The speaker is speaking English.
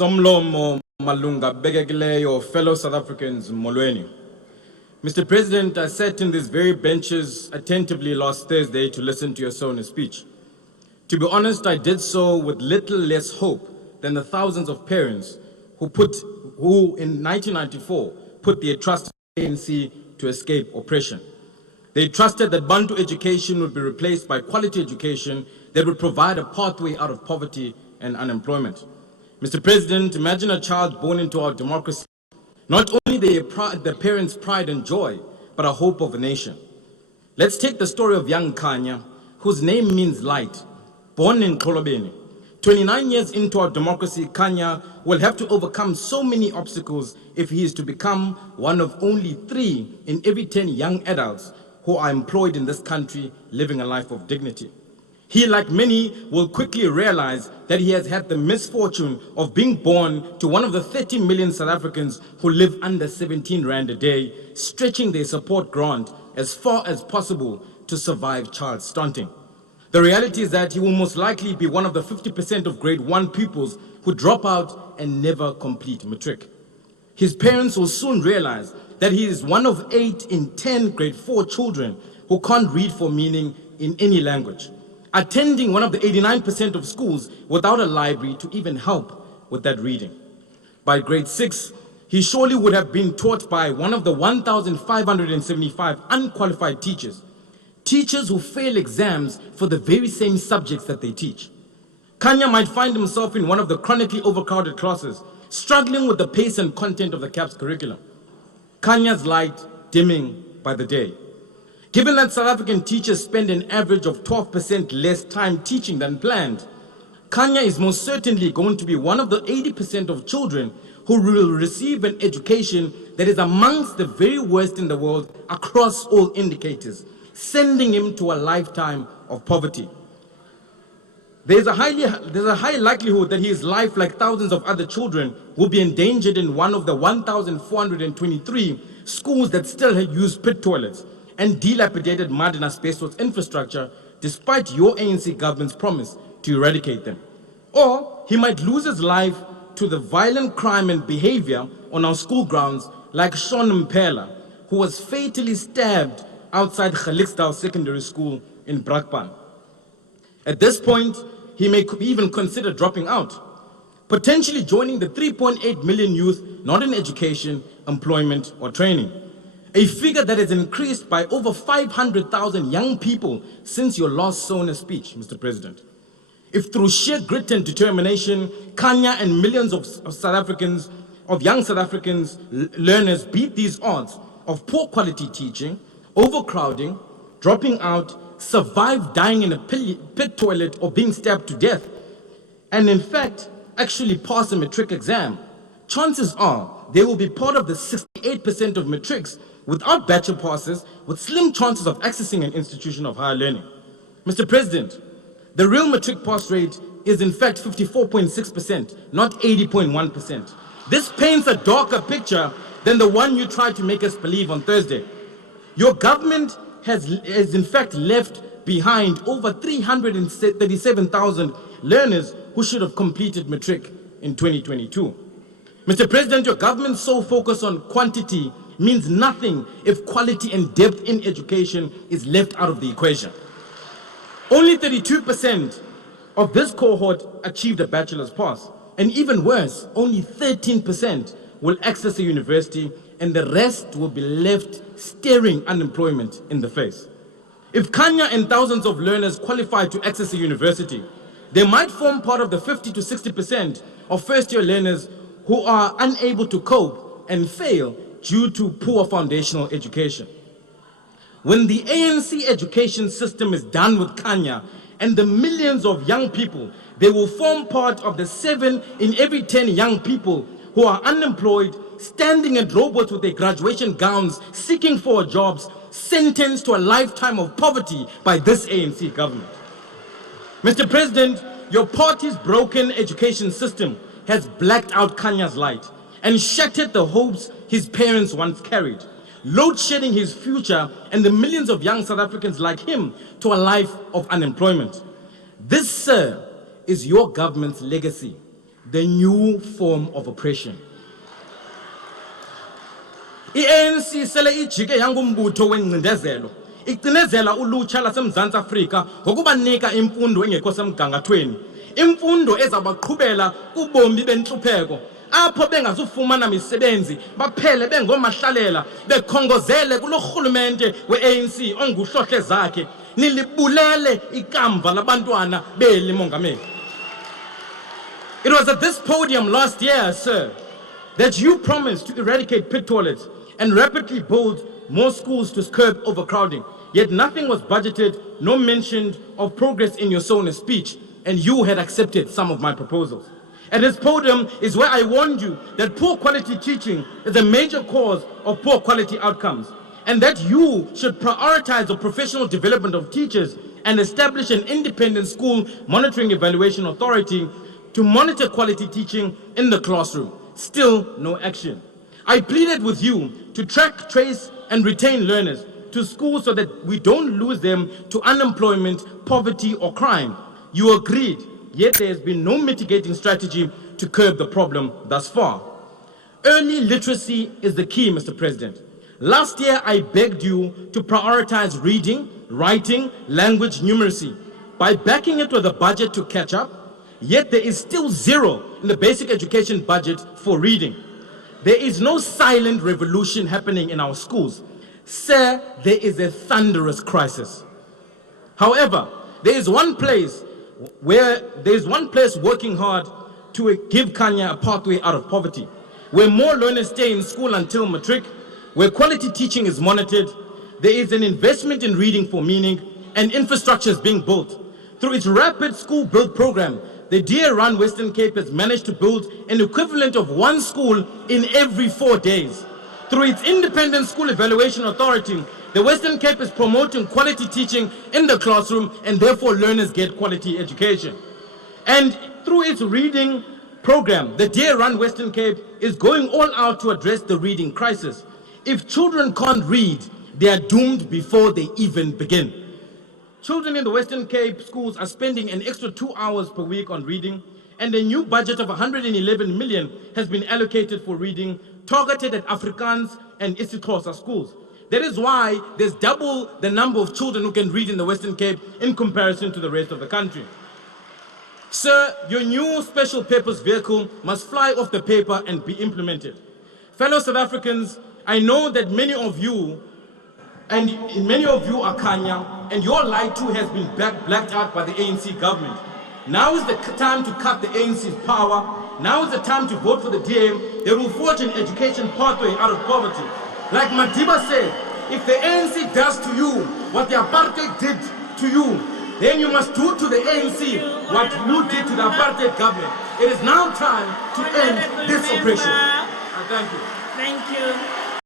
Somlomo Malunga Begegileyo, fellow South Africans, Molweni. Mr. President, I sat in these very benches attentively last Thursday to listen to your solemn speech. To be honest, I did so with little less hope than the thousands of parents who in 1994 put their trust in the ANC to escape oppression. They trusted that Bantu education would be replaced by quality education that would provide a pathway out of poverty and unemployment. Mr. President, imagine a child born into our democracy, not only the parents' pride and joy, but a hope of a nation. Let's take the story of young Kanya, whose name means light, born in Kolobeni. 29 years into our democracy, Kanya will have to overcome so many obstacles if he is to become one of only 3 in every 10 young adults who are employed in this country living a life of dignity. He, like many, will quickly realize that he has had the misfortune of being born to one of the 30 million South Africans who live under 17 Rand a day, stretching their support grant as far as possible to survive child stunting. The reality is that he will most likely be one of the 50% of grade 1 pupils who drop out and never complete matric. His parents will soon realize that he is one of 8 in 10 grade 4 children who can't read for meaning in any language, attending one of the 89% of schools without a library to even help with that reading. By grade 6, he surely would have been taught by one of the 1,575 unqualified teachers who fail exams for the very same subjects that they teach. Kanya might find himself in one of the chronically overcrowded classes, struggling with the pace and content of the CAPS curriculum. Kanya's light dimming by the day. Given that South African teachers spend an average of 12% less time teaching than planned, Kanya is most certainly going to be one of the 80% of children who will receive an education that is amongst the very worst in the world across all indicators, sending him to a lifetime of poverty. There's a high likelihood that his life, like thousands of other children, will be endangered in one of the 1,423 schools that still use pit toilets and dilapidated mud and asbestos infrastructure, despite your ANC government's promise to eradicate them. Or he might lose his life to the violent crime and behavior on our school grounds, like Sean Mpela, who was fatally stabbed outside Gelixdal Secondary School in Brakpan. At this point, he may even consider dropping out, potentially joining the 3.8 million youth not in education, employment, or training. A figure that has increased by over 500,000 young people since your last SONA speech, Mr. President. If through sheer grit and determination, Kanya and millions of young South Africans learners beat these odds of poor quality teaching, overcrowding, dropping out, survive dying in a pit toilet or being stabbed to death, and in fact, actually pass a matric exam, chances are they will be part of the 68% of matrics without bachelor passes with slim chances of accessing an institution of higher learning. Mr. President, the real matric pass rate is in fact 54.6%, not 80.1%. This paints a darker picture than the one you tried to make us believe on Thursday. Your government has in fact left behind over 337,000 learners who should have completed matric in 2022. Mr. President, your government's sole focus on quantity means nothing if quality and depth in education is left out of the equation. Only 32% of this cohort achieved a bachelor's pass, and even worse, only 13% will access a university, and the rest will be left staring unemployment in the face. If Kanya and thousands of learners qualify to access a university, they might form part of the 50 to 60% of first-year learners who are unable to cope and fail due to poor foundational education. When the ANC education system is done with Kanya and the millions of young people, they will form part of the 7 in every 10 young people who are unemployed, standing at robots with their graduation gowns, seeking for jobs, sentenced to a lifetime of poverty by this ANC government. Mr. President, your party's broken education system has blacked out Kanya's light and shattered the hopes his parents once carried, load-shedding his future and the millions of young South Africans like him to a life of unemployment. This, sir, is your government's legacy. the new form of oppression. I-ANC sele ijike yangumbutho wengcindezelo icinezela ulutsha laseMzantsi Afrika ngokubanika imfundo engekho semgangathweni, imfundo ezabaqhubela kubomi bentlupheko apho bengazufumana misebenzi baphele bengomahlalela bekhongozele kulorhulumente we-ANC onguhlohle zakhe. Nilibulele ikamva labantwana beli mongameli. It was at this podium last year, sir, that you promised to eradicate pit toilets and rapidly build more schools to curb overcrowding. Yet nothing was budgeted, no mention of progress in your Sona speech, and you had accepted some of my proposals. At this podium is where I warned you that poor quality teaching is a major cause of poor quality outcomes, and that you should prioritize the professional development of teachers and establish an independent school monitoring evaluation authority to monitor quality teaching in the classroom. Still no action. I pleaded with you to track, trace, and retain learners to schools so that we don't lose them to unemployment, poverty, or crime. You agreed, yet there has been no mitigating strategy to curb the problem thus far. Early literacy is the key, Mr. President. Last year, I begged you to prioritize reading, writing, language, numeracy by backing it with a budget to catch up, yet there is still zero in the basic education budget for reading. There is no silent revolution happening in our schools. Sir, there is a thunderous crisis. However, there is one place working hard to give Kenya a pathway out of poverty, where more learners stay in school until matric, where quality teaching is monitored, there is an investment in reading for meaning, and infrastructure is being built. Through its rapid school build program, the DA-run Western Cape has managed to build an equivalent of one school in every 4 days. Through its independent school evaluation authority, the Western Cape is promoting quality teaching in the classroom, and therefore learners get quality education. And through its reading program, the DA-run Western Cape is going all out to address the reading crisis. If children can't read, they are doomed before they even begin. Children in the Western Cape schools are spending an extra 2 hours per week on reading, and a new budget of 111 million has been allocated for reading, targeted at Afrikaans and isiXhosa schools. That is why there's double the number of children who can read in the Western Cape in comparison to the rest of the country. Sir, your new special purpose vehicle must fly off the paper and be implemented. Fellow South Africans, I know that many of you are Kanya, and your light too has been blacked out by the ANC government. Now is the time to cut the ANC's power. Now is the time to vote for the DA that will forge an education pathway out of poverty. Like Madiba said, if the ANC does to you what the apartheid did to you, then you must do to the ANC what you did to the apartheid government. It is now time to end this oppression. Thank you. Thank you.